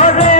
Hooray!